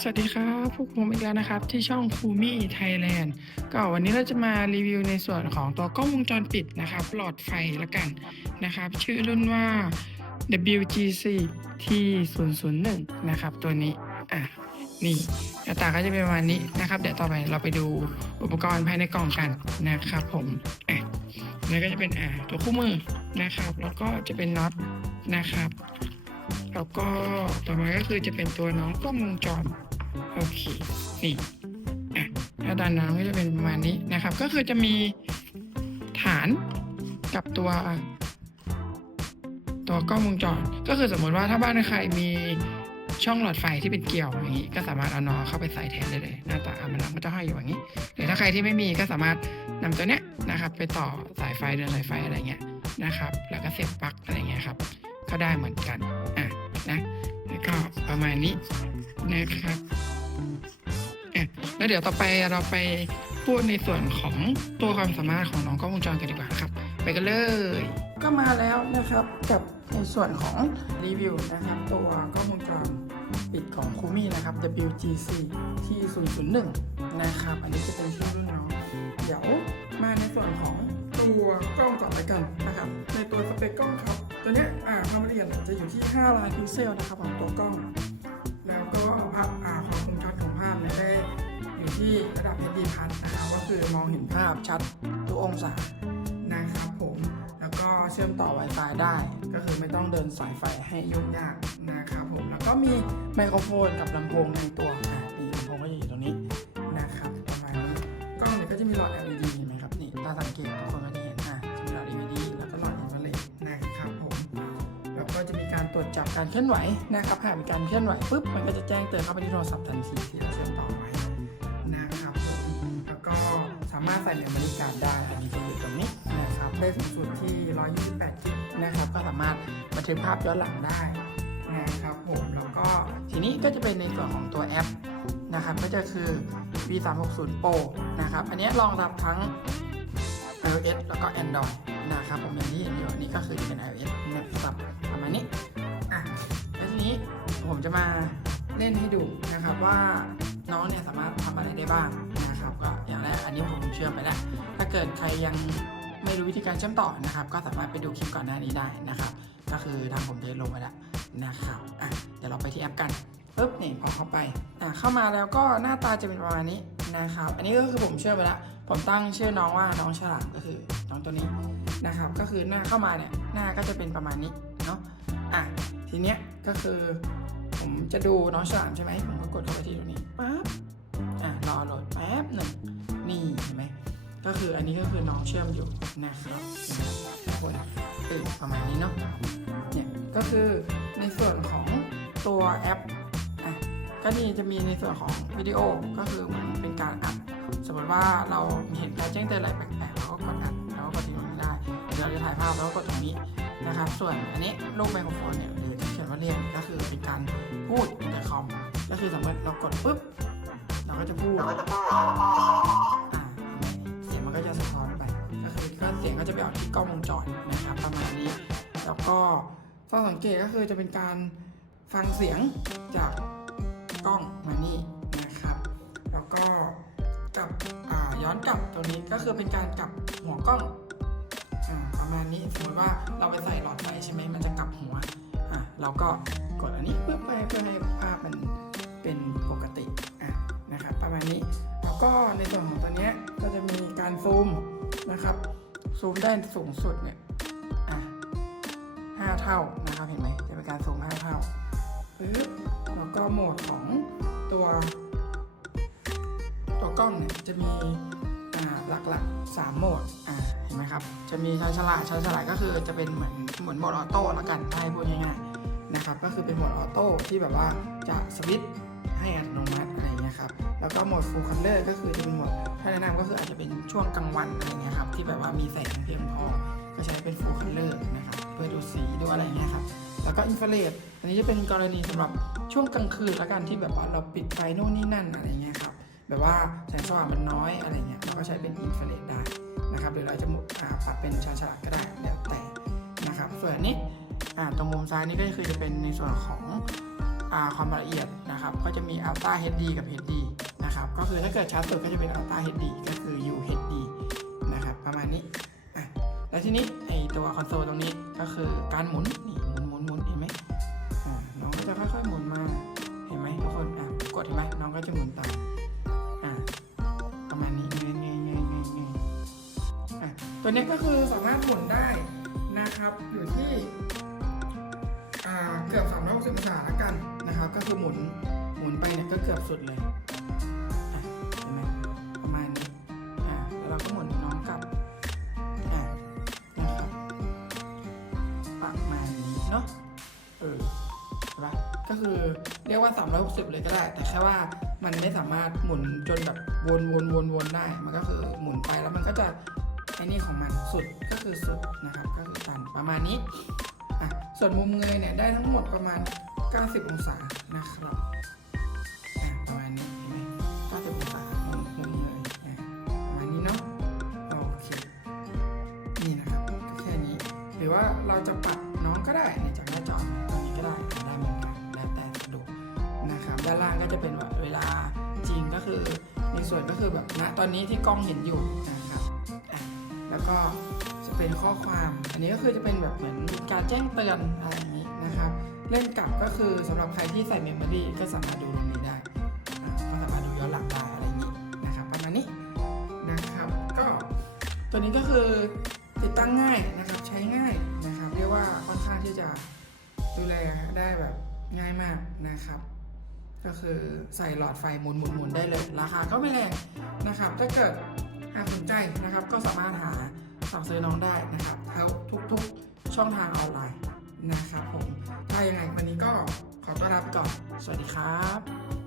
สวัสดีครับพวกผมอีกแล้วนะครับ ที่ช่อง f u m i Thailand ก็วันนี้เราจะมารีวิวในส่วนของตัวกล้องวงจรปิดนะครับ หลอดไฟละกันนะครับ ชื่อรุ่นว่า WGC T001 นะครับ ตัวนี้อะนี่หน้าตาก็จะเป็นประมาณนี้นะครับ เดี๋ยวต่อไปเราไปดูอุปกรณ์ภายในกล่องกันนะครับผมอะนี่ก็จะเป็นอ่าตัวคู่มือนะครับ แล้วก็จะเป็นน็อตนะครับ แล้วก็ต่อมาก็คือจะเป็นตัวน้องกล้องวงจรโอเคนี่อะหน้าตาน้องก็จะเป็นประมาณนี้นะครับ ก็คือจะมีฐานกับตัว ตัวกล้องวงจร ก็คือสมมติว่าถ้าบ้านใครมีช่องหลอดไฟที่เป็นเกลียวอย่างนี้ก็สามารถเอาน้องเข้าไปใส่แทนได้เลย หน้าตาอะมันก็จะห้อยอยู่อย่างนี้ หรือถ้าใครที่ไม่มีก็สามารถนำตัวเนี้ยนะครับ ไปต่อสายไฟเดินสายไฟอะไรเงี้ยนะครับ แล้วก็เสียบปลั๊กอะไรเงี้ยครับ ก็ได้เหมือนกันอะ นะแล้วก็ประมาณนี้นะครับอะแล้วเดี๋ยวต่อไปเราไปพูดในส่วนของตัวความสามารถของน้องกล้องวงจรกันดีกว่าครับ ไปกันเลย ก็มาแล้วนะครับกับในส่วนของรีวิวนะครับ ตัวกล้องวงจรปิดของคูมี่นะครับ WGC T001 นะครับ อันนี้จะเป็นชื่อรุ่นน้องเดี๋ยวมาในส่วนของตัวกล้องก่อนเลยกันนะครับ ในตัวสเปคกล้องครับ ตัวเนี้ยอ่าความละเอียดจะอยู่ที่ 5 ล้านพิกเซลนะครับของตัวกล้อง แล้วก็ภาพอ่าความคมชัดของภาพเนี่ยได้อยู่ที่ระดับ HD plus นะครับก็คือมองเห็นภาพชัดทุกองศานะครับผมแล้วก็เชื่อมต่อ Wi-Fi ได้ ก็คือไม่ต้องเดินสายไฟให้ยุ่งยากนะครับผมแล้วก็มีไมโครโฟนกับลำโพงในตัวอะนี่ลำโพงก็จะอยู่ตรงนี้นะครับประมาณนี้กล้องเนี่ยก็จะมีหลอด LED เห็นไหมครับนี่ถ้าสังเกตทุกคน ตรวจจับการเคลื่อนไหวนะครับหากมีการเคลื่อนไหวปุ๊บมันก็จะแจ้งเตือนเข้าไปที่โทรศัพท์ทันทีที่เราเชื่อมต่อไว้นะครับผมแล้วก็สามารถใส่เมมโมรี่การได้อันนี้จะอยู่ตรงนี้นะครับได้สูงสุดที่ 128กิกนะครับก็สามารถบันทึกภาพย้อนหลังได้นะครับผมแล้วก็ทีนี้ก็จะเป็นในส่วนของตัวแอปนะครับก็จะคือ V360 Pro นะครับอันนี้รองรับทั้ง iOS แล้วก็ Android นะครับผมอย่างที่เห็นอยู่นนี้ก็คือเป็น iOS นะครับประมาณนี้ มาเล่นให้ดูนะครับว่าน้องเนี่ยสามารถทำอะไรได้บ้างนะครับก็อย่างแรกอันนี้ผมเชื่อมไปแล้วถ้าเกิดใครยังไม่รู้วิธีการเชื่อมต่อนะครับ ก็สามารถไปดูคลิปก่อนหน้านี้ได้นะครับ ก็คือทางผมได้ลงไปแล้วนะครับอะเดี๋ยวเราไปที่แอปกันปุ๊บนี่พอเข้าไปอะเข้ามาแล้วก็หน้าตาจะเป็นประมาณนี้นะครับ อันนี้ก็คือผมเชื่อไปแล้วผมตั้งชื่อน้องว่าน้องฉลามก็คือน้องตัวนี้นะครับ ก็คือหน้าเข้ามาเนี่ยหน้าก็จะเป็นประมาณนี้เนาะอะทีเนี้ยก็คือ ผมจะดูน้องฉลามใช่ไหมผมก็กดเข้าไปที่ตรงนี้ปั๊บอะรอโหลดแป๊บหนึ่งนี่เห็นไหมก็คืออันนี้ก็คือน้องเชื่อมอยู่นะครับทุกคนเออประมาณนี้เนาะเนี่ยก็คือในส่วนของตัวแอปอะก็นี่จะมีในส่วนของวิดีโอก็คือมือนเป็นการอัดสมมติว่าเราเห็นการแจ้งเตือนอะไรแปลกๆเราก็กดอัดเราก็กดที่ตรงนี้ได้เดี๋ยวเราจะถ่ายภาพแล้วก็กดตรงนี้นะครับ ส่วนอันนี้รูปไมโครโฟนเนี่ยหรือที่เขียนว่าเรียกก็คือเป็นการ พูดอินเตอร์คอมก็คือสมมติเรากดปุ๊บเราก็จะพูดอ่าเสียงมันก็จะสะท้อนไป ก็คือก็เสียงก็จะไปออกที่กล้องวงจรนะครับประมาณนี้ แล้วก็ถ้าสังเกตก็คือจะเป็นการฟังเสียงจากกล้องมานี่นะครับ แล้วก็กลับอ่าย้อนกลับตัวนี้ก็คือเป็นการกลับหัวกล้องอ่าประมาณนี้สมมติว่าเราไปใส่หลอดไฟใช่ไหมมันจะกลับหัวอะเราก็ก ดอันนี้เพื่อไปเพื่อให้ภาพมันเป็นปกติอะนะครับประมาณนี้แล้วก็ในส่วนของตัวนี้ก็จะมีการซูมนะครับซูมได้สูงสุดเนี่ยอะห้าเท่านะครับเห็นไหมจะเป็นการซูมห้าเท่าปึ๊บแล้วก็โหมดของตัว ตัวกล้องเนี่ยจะมีอ่าหลักๆ 3 โหมด อ่า เห็นไหมครับ จะมีชาญฉลาดชาญฉลาดก็คือจะเป็นเหมือนเหมือนโหมดออโต้ละกันให้พูดง่ายๆ นะครับก็คือเป็นโหมดออโต้ที่แบบว่าจะสวิตช์ให้อัตโนมัติอะไรเงี้ยครับแล้วก็โหมด full color ก็คือจะเป็นโหมดถ้าแนะนำก็คืออาจจะเป็นช่วงกลางวันอะไรเงี้ยครับที่แบบว่ามีแสงเพียงพอก็ใช้เป็น full color นะครับเพื่อดูสีดูอะไรเงี้ยครับแล้วก็อินฟราเรดอันนี้จะเป็นกรณีสำหรับช่วงกลางคืนละกันที่แบบว่าเราปิดไฟโน่นนี่นั่นอะไรเงี้ยครับแบบว่าแสงสว่างมันน้อยอะไรเงี้ยเราก็ใช้เป็นอินฟราเรดได้นะครับหรือเราจะมุอ่าปรับเป็นชาฉลาดก็ได้แล้วแต่นะครับส่วนอันนี้ ตรงมุมซ้ายนี่ก็คือจะเป็นในส่วนของอความละเอียดนะครับ ก็จะมี Ultra HD กับ HD นะครับ ก็คือถ้าเกิดชัดสุดก็จะเป็น Ultra HD ก็คือ UHD นะครับ ประมาณนี้ แล้วทีนี้ไอตัวคอนโซลตรงนี้ก็คือการหมุน นี่หมุนหมุนหมุนเห็นไหมน้องก็จะค่อยๆหมุนมา เห็นไหมทุกคนอะกดเห็นไหมน้องก็จะหมุนตามอะประมาณนี้เงยเงยเงยเงยเงยอะตัวนี้ก็คือสามารถหมุนได้นะครับอยู่ที่ กือบ360องศาแล้วกันนะครับ ก็คือหมุนหมุนไปเนี่ยก็เกือบสุดเลยเห็นไหมประมาณนี้อ่าแล้วเราก็หมุนน้องกลับอ่านะครับประมาณนี้เนาะเออใช่ปะก็คือเรียกว่า 360 เลยก็ได้ แต่แค่ว่ามันไม่สามารถหมุนจนแบบวนวนวนวนได้ มันก็คือหมุนไปแล้วมันก็จะไอ้นี่ของมันสุดก็คือสุดนะครับ ก็คือตันประมาณนี้ ส่วนมุมเงยเนี่ยได้ทั้งหมดประมาณ 90 องศานะครับอะประมาณนี้เห็นไหม90 องศามุมมุมเงยอะประมาณนี้เนาะโอเคนี่นะครับแค่นี้ หรือว่าเราจะปรับน้องก็ได้ในจากหน้าจอตรงนี้ก็ได้ได้เหมือนกันแล้วแต่สะดวกนะครับด้านล่างก็จะเป็นแบบเวลาจริงก็คือในส่วนก็คือแบบณตอนนี้ที่กล้องเห็นอยู่นะ แล้วก็จะเป็นข้อความ อันนี้ก็คือจะเป็นแบบเหมือนการแจ้งเตือนอะไรอย่างนี้นะครับ เล่นกลับก็คือสำหรับใครที่ใส่เมมโมรี่ก็สามารถดูตรงนี้ได้ก็สามารถดูย้อนหลังได้อะไรอย่างนี้นะครับประมาณนี้นะครับ ก็ตัวนี้ก็คือติดตั้งง่ายนะครับใช้ง่ายนะครับ เรียกว่าค่อนข้างที่จะดูแลได้แบบง่ายมากนะครับ ก็คือใส่หลอดไฟหมุนหมุนหมุนได้เลย ราคาก็ไม่แรงนะครับ ถ้าเกิด หากสนใจนะครับก็สามารถหาสั่งซื้อน้องได้นะครับทั้งทุกๆช่องทางออนไลน์นะครับผมถ้ายังไงวันนี้ก็ขอต้อนรับก่อน สวัสดีครับ